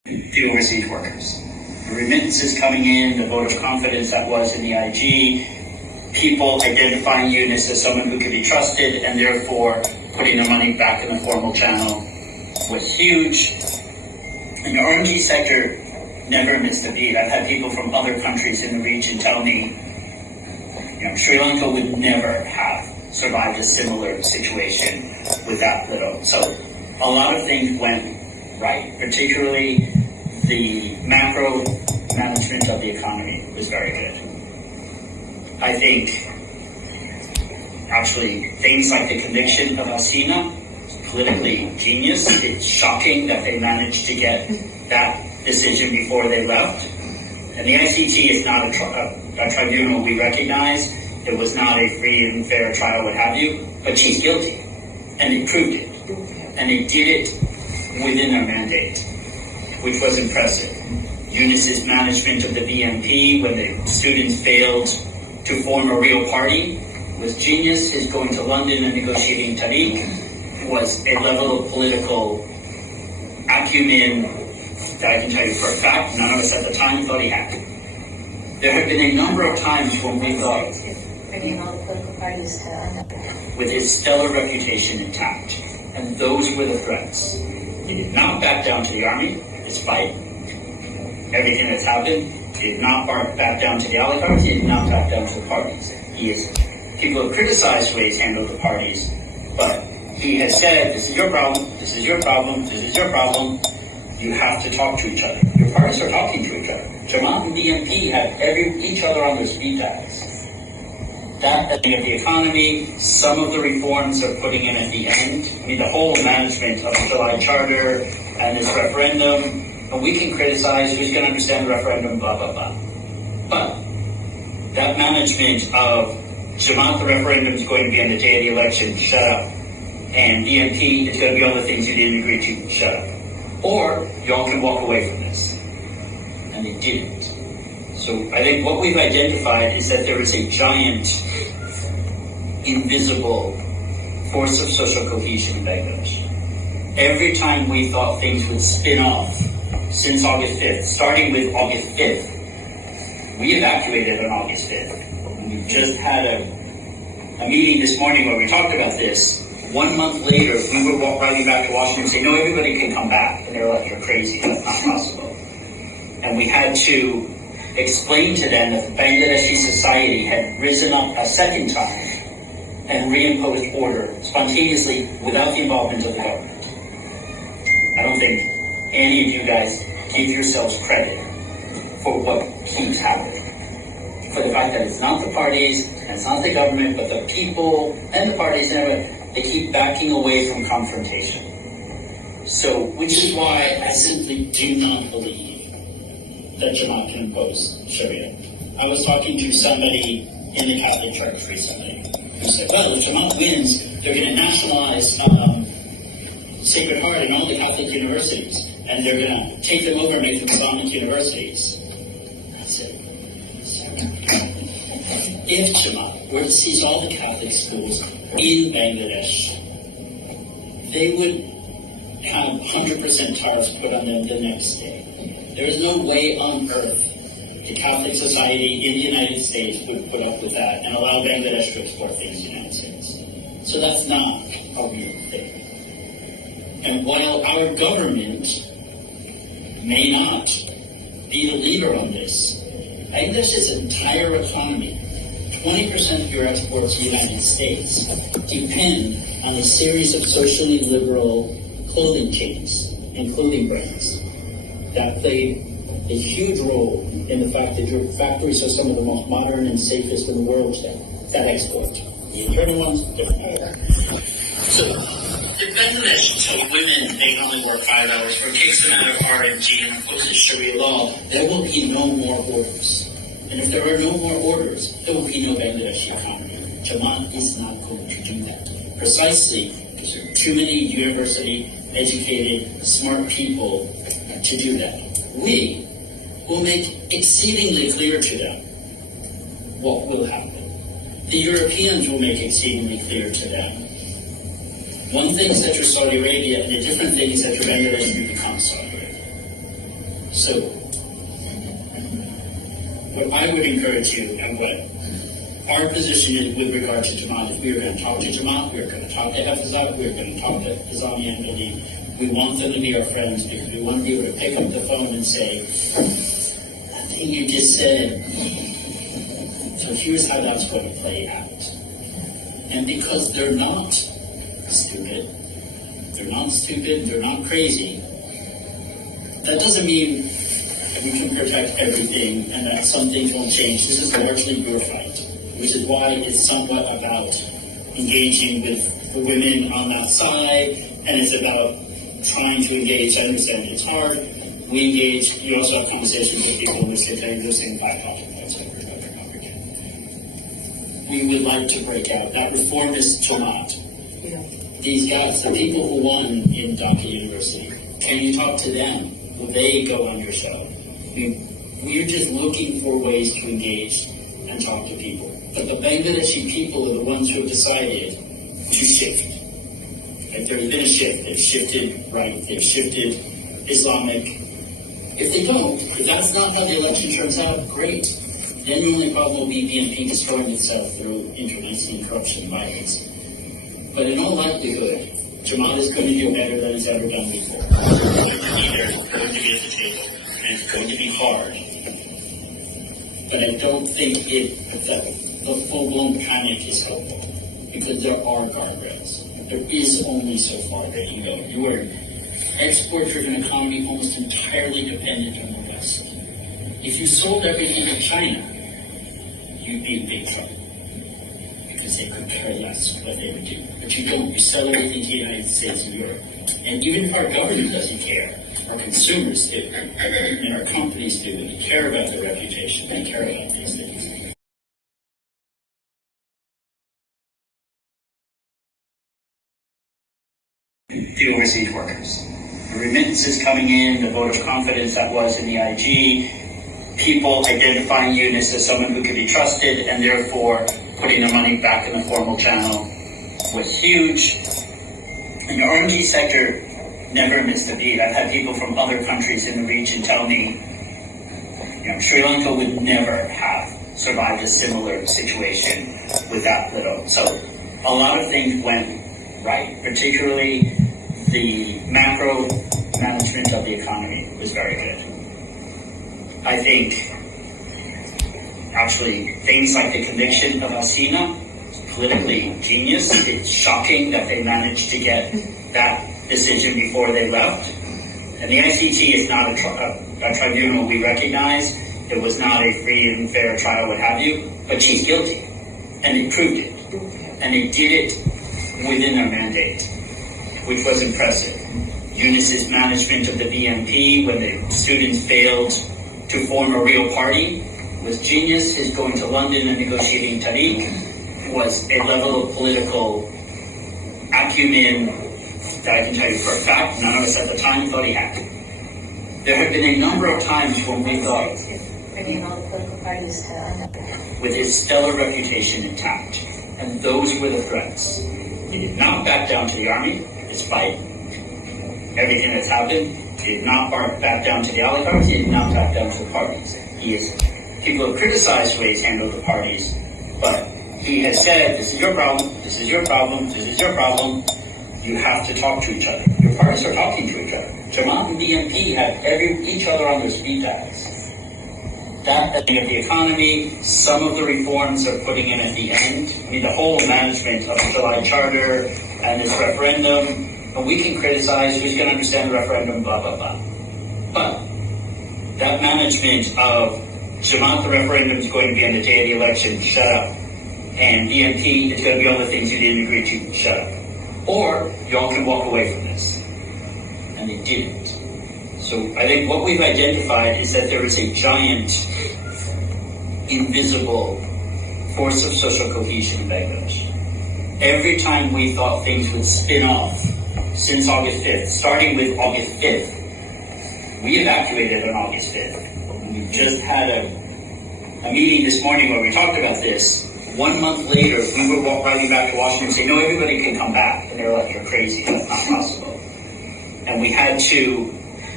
the overseas workers. The remittances coming in, the vote of confidence that was in the IG, people identifying Eunice as someone who could be trusted, and therefore putting their money back in the formal channel was huge. And the RMG sector never missed a beat. I've had people from other countries in the region tell me, Sri Lanka would never have survived a similar situation with that little. So a lot of things went right, particularly the macro management of the economy was very good. I think actually things like the conviction of Hasina, politically genius. It's shocking that they managed to get that decision before they left. And the ICT is not a tribunal we recognize. It was not a free and fair trial, what have you, but she's guilty. And they proved it. And they did it within their mandate, which was impressive. Eunice's management of the BNP when the students failed to form a real party was genius. His going to London and negotiating Tariq was a level of political acumen that I can tell you for a fact none of us at the time thought he had. There have been a number of times when we thought, with his stellar reputation intact, and those were the threats. He did not back down to the army, despite everything that's happened. He did not back down to the oligarchs. He did not back down to the parties. People have criticized the way he's handled the parties, but he has said, this is your problem, this is your problem, this is your problem. You have to talk to each other. Your parties are talking to each other. Jamaat and BNP have each other on their speed dials. That at the end of the economy, some of the reforms they're putting in at the end. I mean, the whole management of the July Charter and this referendum, and we can criticize who's going to understand the referendum, blah, blah, blah. But that management of Jamaat, the referendum is going to be on the day of the election, shut up. And BNP, it's going to be all the things you didn't agree to, shut up. Or y'all can walk away from this. And they didn't. So I think what we've identified is that there is a giant, invisible force of social cohesion in Bangladesh. Every time we thought things would spin off since August 5th, starting with August 5th, we evacuated on August 5th. We just had a meeting this morning where we talked about this. 1 month later, we were riding back to Washington saying, no, everybody can come back. And they were like, you're crazy, that's not possible. And we had to explain to them that the Bangladeshi society had risen up a second time and reimposed order spontaneously without the involvement of the government. I don't think any of you guys give yourselves credit for what keeps happening. For the fact that it's not the parties, and it's not the government, but the people and the parties and everything. They keep backing away from confrontation. So, which is why I simply do not believe that Jamaat can impose Sharia. I was talking to somebody in the Catholic Church recently who said, well, if Jamaat wins, they're going to nationalize Sacred Heart in all the Catholic universities, and they're going to take them over and make them Islamic universities. I said, if Jamaat were to seize all the Catholic schools in Bangladesh, they would have 100% tariffs put on them the next day. There is no way on earth the Catholic society in the United States would put up with that and allow Bangladesh to export things to the United States. So that's not a real thing. And while our government may not be the leader on this, Bangladesh's entire economy, 20% of your exports to the United States depend on a series of socially liberal clothing chains and clothing brands that play a huge role in the fact that your factories are some of the most modern and safest in the world today that export. The internal ones, different matter. So, if Bangladesh tell women they can only work 5 hours, or takes them out of RMG and imposes Sharia law, there will be no more orders. And if there are no more orders, there will be no Bangladeshi economy. Jamaat is not going to do that. Precisely because there are too many university-educated, smart people to do that. We will make exceedingly clear to them what will happen. The Europeans will make exceedingly clear to them. One thing is that you're Saudi Arabia, and a different thing is that you're Bangladesh and you become Saudi Arabia. So, what I would encourage you, and what our position is with regard to Jamaat, if we were going to talk to Jamaat, we were going to talk to Hafizat, we were going to talk to Izami and Bali. We want them to be our friends because we want to be able to pick up the phone and say, I think you just said, so here's how that's going to play out. And because they're not stupid, they're not crazy, that doesn't mean we can protect everything and that some things won't change. This is largely your fight, which is why it's somewhat about engaging with the women on that side, and it's about trying to engage. I understand it's hard. We engage. You also have conversations with people who say, hey, you're saying back off. We would like to break out. That reformist Jamaat. Yeah. These guys, the people who won in Dhaka University, can you talk to them? Will they go on your show? We're just looking for ways to engage and talk to people. But the Bangladeshi people are the ones who have decided to shift. Like there's been a shift. They've shifted right. They've shifted Islamic. If they don't, if that's not how the election turns out, great. Then the only problem will be BNP destroying itself through internecine corruption and violence. But in all likelihood, Jamaat is going to do better than it's ever done before. They're going to be at the table, and it's going to be hard. But I don't think the full-blown panic is helpful, because there are guardrails. There is only so far that you go. You are an export-driven economy almost entirely dependent on the West. If you sold everything to China, you'd be in big trouble, because they could care less what they would do. But you don't. You sell everything to the United States and Europe. And even if our government doesn't care, our consumers do, and our companies do, and they care about their reputation, they care about these things. The overseas workers. The remittances coming in, the vote of confidence that was in the IG, people identifying Eunice as someone who could be trusted, and therefore putting their money back in the formal channel was huge. And the RMG sector never missed a beat. I've had people from other countries in the region tell me, Sri Lanka would never have survived a similar situation with that little. So a lot of things went right, particularly the macro management of the economy was very good. I think actually things like the conviction of Hasina, politically genius. It's shocking that they managed to get that decision before they left. And the ICT is not a tribunal we recognize. It was not a free and fair trial, what have you, but she's guilty. And they proved it. And they did it within their mandate, which was impressive. Eunice's management of the BNP when the students failed to form a real party was genius. His going to London and negotiating Tariq was a level of political acumen that I can tell you for a fact none of us at the time thought he had. There have been a number of times when we thought, with his stellar reputation intact, and those were the threats. He did not back down to the army, despite everything that's happened. He did not back down to the oligarchs. He did not back down to the parties. People have criticized the way he's handled the parties, but he has said, this is your problem, this is your problem, this is your problem. You have to talk to each other. Your parties are talking to each other. Jamaat and BNP have each other on their speed dials. That thing of the economy, some of the reforms they're putting in at the end. I mean, the whole management of the July Charter and this referendum, and we can criticize, we can understand the referendum, blah, blah, blah. But that management of Jamaat, the referendum is going to be on the day of the election, shut up. And BNP, it's going to be all the things you didn't agree to, shut up. Or y'all can walk away from this. And they didn't. So I think what we've identified is that there is a giant, invisible force of social cohesion in Bangladesh. Every time we thought things would spin off, since August 5th, starting with August 5th, we evacuated on August 5th. We just had a meeting this morning where we talked about this. 1 month later, we were riding back to Washington and saying, no, everybody can come back. And they were like, you're crazy, that's not possible. And we had to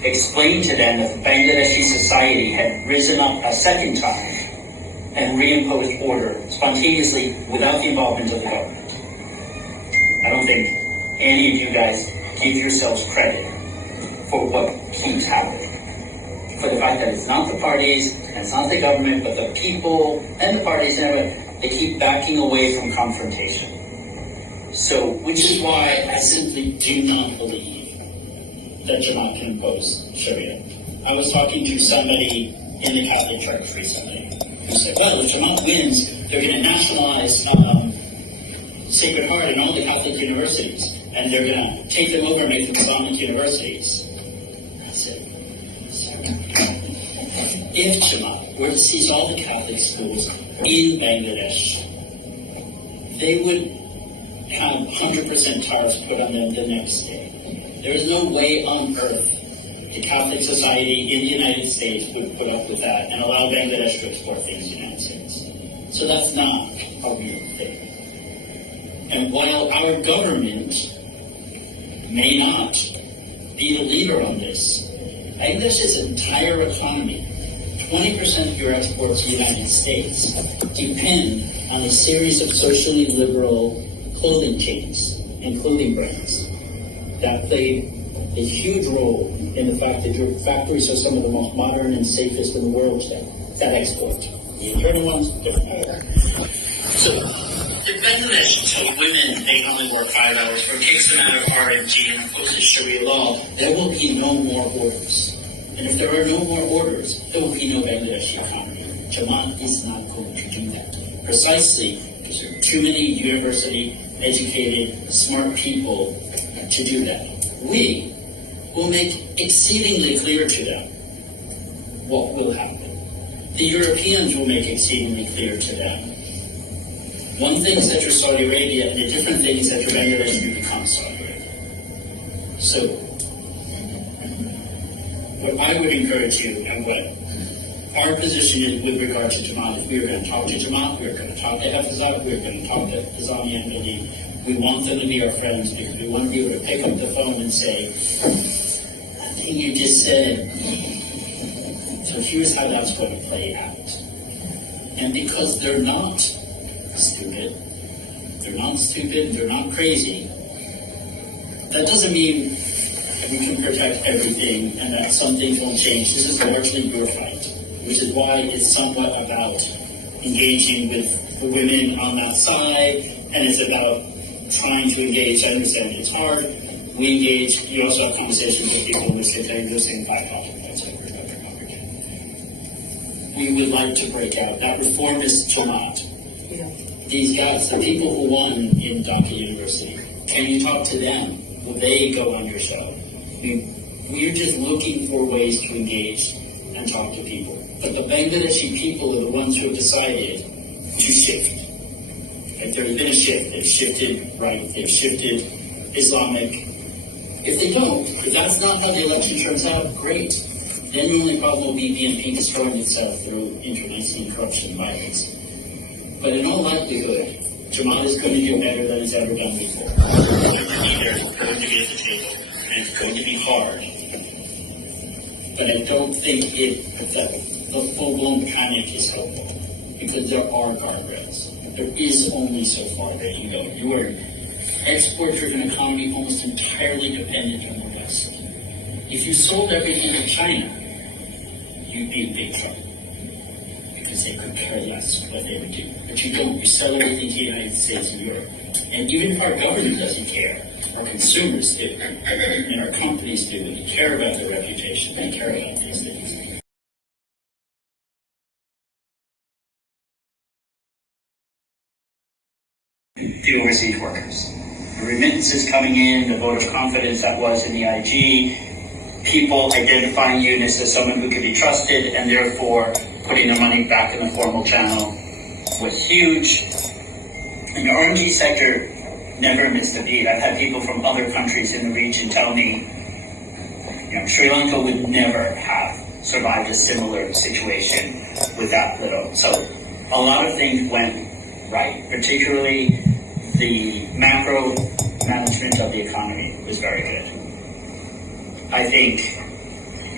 explained to them that the Bangladeshi society had risen up a second time and reimposed order spontaneously without the involvement of the government. I don't think any of you guys give yourselves credit for what keeps happening. For the fact that it's not the parties, and it's not the government, but the people and the parties, they keep backing away from confrontation. So, which is why I simply do not believe that Jamaat can impose Sharia. I was talking to somebody in the Catholic Church recently who said, well, if Jamaat wins, they're going to nationalize Sacred Heart in all the Catholic universities, and they're going to take them over and make them Islamic universities. I said, if Jamaat were to seize all the Catholic schools in Bangladesh, they would have 100% tariffs put on them the next day. There is no way on earth the Catholic society in the United States would put up with that and allow Bangladesh to export things to the United States. So that's not a real thing. And while our government may not be the leader on this, Bangladesh's entire economy, 20% of your exports to the United States, depend on a series of socially liberal clothing chains and clothing brands that play a huge role in the fact that your factories are some of the most modern and safest in the world that export. The internal ones, different matter. So, if Bangladesh told women they can only work 5 hours, or takes them out of RMG and imposes Sharia law, there will be no more orders. And if there are no more orders, there will be no Bangladeshi economy. Jamaat is not going to do that. Precisely because there are too many university-educated, smart people to do that. We will make exceedingly clear to them what will happen. The Europeans will make exceedingly clear to them. One thing is that you're Saudi Arabia, and a different thing is that you're Bangladesh and you become Saudi Arabia. So, what I would encourage you, and what our position is with regard to Jamaat, if we are going to talk to Jamaat, we are going to talk to Hafizat, we are going to talk to Nizami and Bali. We want them to be our friends because we want to be able to pick up the phone and say, I think you just said, so here's how that's going to play out. And because they're not stupid, they're not crazy, that doesn't mean that we can protect everything and that some things won't change. This is largely your fight, which is why it's somewhat about engaging with the women on that side, and it's about trying to engage. I understand it's hard. We engage. We also have conversations with people in the state that are saying back off. We would like to break out. That reformist Jamaat. These guys, the people who won in Dhaka University, can you talk to them? Will they go on your show? We're just looking for ways to engage and talk to people. But the Bangladeshi people are the ones who have decided to shift. If there's been a shift, they've shifted right, they've shifted Islamic. If they don't, if that's not how the election turns out, great. Then the only problem will be BNP destroying itself through internecine corruption and violence. But in all likelihood, Jamaat is going to do better than it's ever done before. They're going to be at the table, and it's going to be hard. But I don't think that the full-blown panic is helpful, because there are guardrails. There is only so far that you go. You are an export-driven economy almost entirely dependent on the West. If you sold everything to China, you'd be in big trouble, because they could care less what they would do. But you don't. You sell everything to the United States and Europe. And even if our government doesn't care, our consumers do, and our companies do, and care about their reputation, they care about these things. The overseas workers. The remittances coming in, the vote of confidence that was in the IG, people identifying Eunice as someone who can be trusted, and therefore putting their money back in the formal channel was huge. And the RMG sector never missed a beat. I've had people from other countries in the region tell me, Sri Lanka would never have survived a similar situation with that little. So a lot of things went right, particularly the macro management of the economy was very good. I think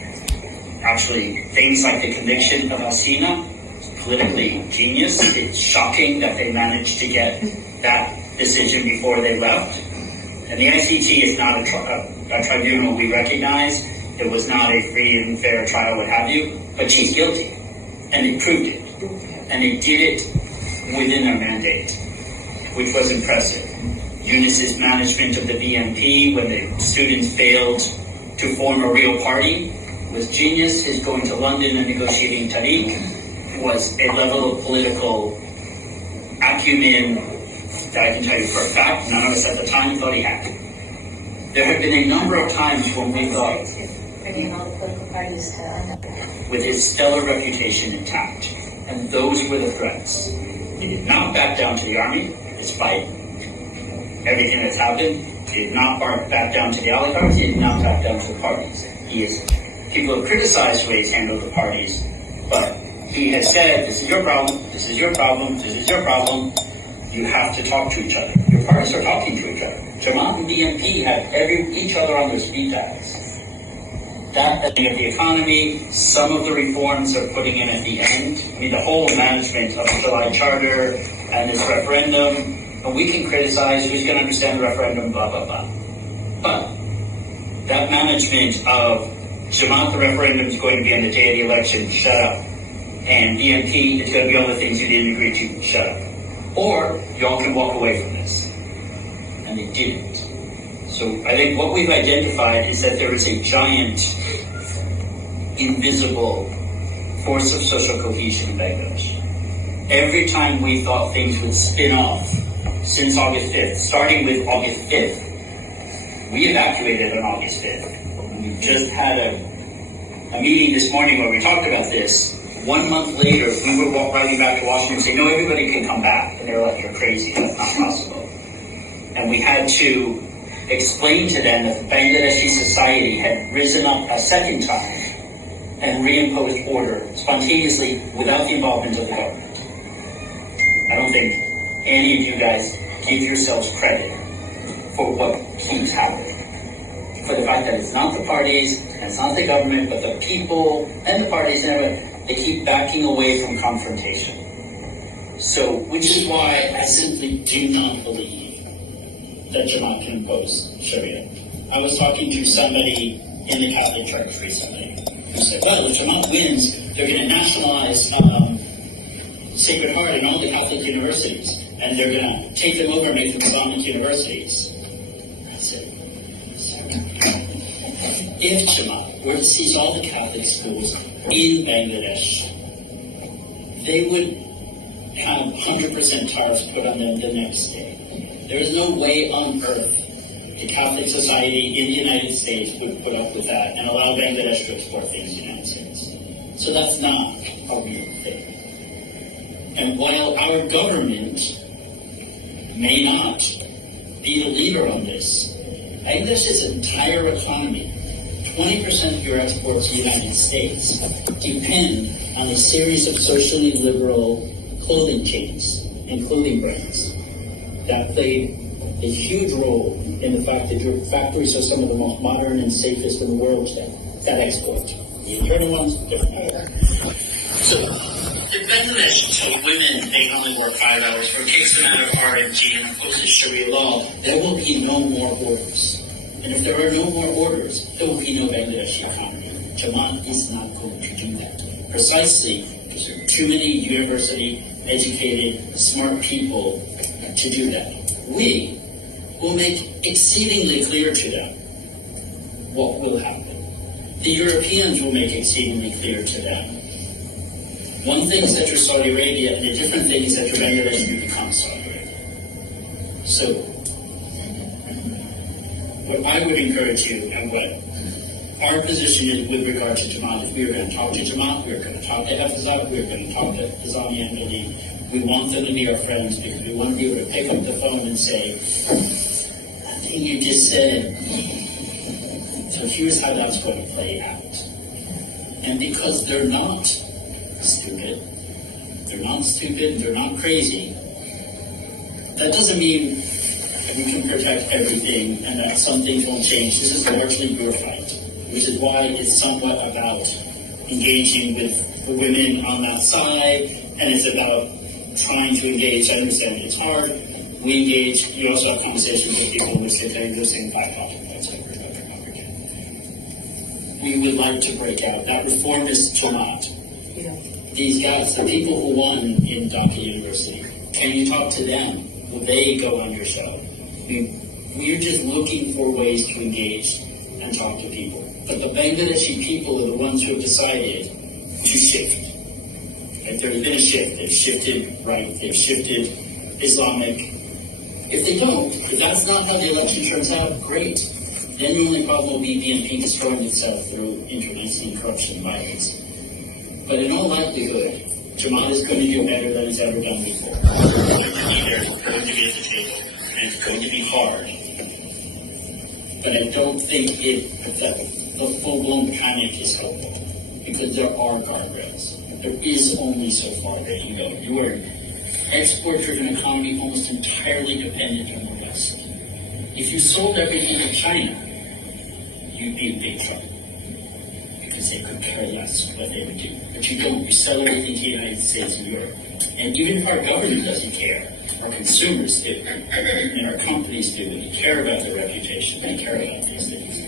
Actually, things like the conviction of Alsina, politically genius. It's shocking that they managed to get that decision before they left. And the ICT is not a tribunal we recognize. It was not a free and fair trial, what have you, but she's guilty. And they proved it. And they did it within their mandate, which was impressive. Eunice's management of the BNP when the students failed to form a real party was genius. His going to London and negotiating Tariq was a level of political acumen that I can tell you for a fact none of us at the time thought he had. There have been a number of times when we thought, with his stellar reputation intact, and those were the threats. He did not back down to the army, despite everything that's happened. He did not back down to the oligarchs. He did not back down to the parties. People have criticized the way he's handled the parties, but he has said, this is your problem, this is your problem, this is your problem. You have to talk to each other. Your parties are talking to each other. Jamaat and BNP have each other on their speed dials. That of the economy, some of the reforms they're putting in at the end. I mean, the whole management of the July Charter and this referendum, and we can criticize who's going to understand the referendum, blah, blah, blah. But that management of Jamaat, the referendum is going to be on the day of the election, shut up. And BNP, it's going to be all the things you didn't agree to, shut up. Or y'all can walk away from this. And they didn't. So I think what we've identified is that there is a giant, invisible force of social cohesion in Bangladesh. Every time we thought things would spin off since August 5th, starting with August 5th, we evacuated on August 5th. We just had a meeting this morning where we talked about this. 1 month later, we were riding back to Washington saying, no, everybody can come back. And they were like, you're crazy, that's not possible. And we had to explain to them that Bangladeshi society had risen up a second time and reimposed order spontaneously without the involvement of the government. I don't think any of you guys give yourselves credit for what keeps happening. For the fact that it's not the parties, and it's not the government, but the people and the parties and everyone. They keep backing away from confrontation. So, which is why I simply do not believe that Jamaat can impose Sharia. I was talking to somebody in the Catholic Church recently who said, well, if Jamaat wins, they're going to nationalize Sacred Heart and all the Catholic universities, and they're going to take them over and make them Islamic universities. I said, if Jamaat were to seize all the Catholic schools in Bangladesh, they would have 100% tariffs put on them the next day. There is no way on earth the Catholic society in the United States would put up with that and allow Bangladesh to export things to the United States. So that's not a real thing. And while our government may not be the leader on this, Bangladesh's entire economy, 20% of your exports to the United States depend on a series of socially liberal clothing chains and clothing brands that play a huge role in the fact that your factories are some of the most modern and safest in the world today that export. The internal ones, different matter. So, if Bangladesh told women they can only work 5 hours, or takes them out of R&G and imposes Sharia law, there will be no more orders. And if there are no more orders, there will be no Bangladeshi economy. Jamaat is not going to do that. Precisely because there are too many university-educated, smart people to do that. We will make exceedingly clear to them what will happen. The Europeans will make exceedingly clear to them. One thing is that you're Saudi Arabia, and a different thing is that you're Bangladesh and you become Saudi Arabia. So, what I would encourage you, and what our position is with regard to Jamaat, if we are going to talk to Jamaat, we are going to talk to Hafizat, we are going to talk to Nizami and Nadeem. We want them to be our friends because we want to be able to pick up the phone and say, I think you just said, so here's how that's going to play out. And because they're not stupid, they're not crazy, that doesn't mean we can protect everything and that some things won't change. This is largely your fight, which is why it's somewhat about engaging with the women on that side, and it's about trying to engage. I understand it's hard. We engage. You also have conversations with people who sit there and saying back off. That's over. We would like to break out. That reformist Tomat. Yeah. These guys, the people who won in Dhaka University, can you talk to them? Will they go on your show? We're just looking for ways to engage and talk to people. But the Bangladeshi people are the ones who have decided to shift. Like, there's been a shift. They've shifted right. They've shifted Islamic. If they don't, if that's not how the election turns out, great. Then the only problem will be BNP destroying itself through internecine corruption and violence. But in all likelihood, Jamal is going to do better than he's ever done before. There's going to be at the table, and it's going to be hard. But I don't think that the full-blown panic is helpful, because there are guardrails. There is only so far that you go. You are an export-driven economy almost entirely dependent on the West. If you sold everything to China, you'd be in big trouble, because they could care less what they would do. But you don't. You sell everything to the United States and Europe. And even if our government doesn't care, our consumers do, and our companies do, and they care about their reputation, they care about these things.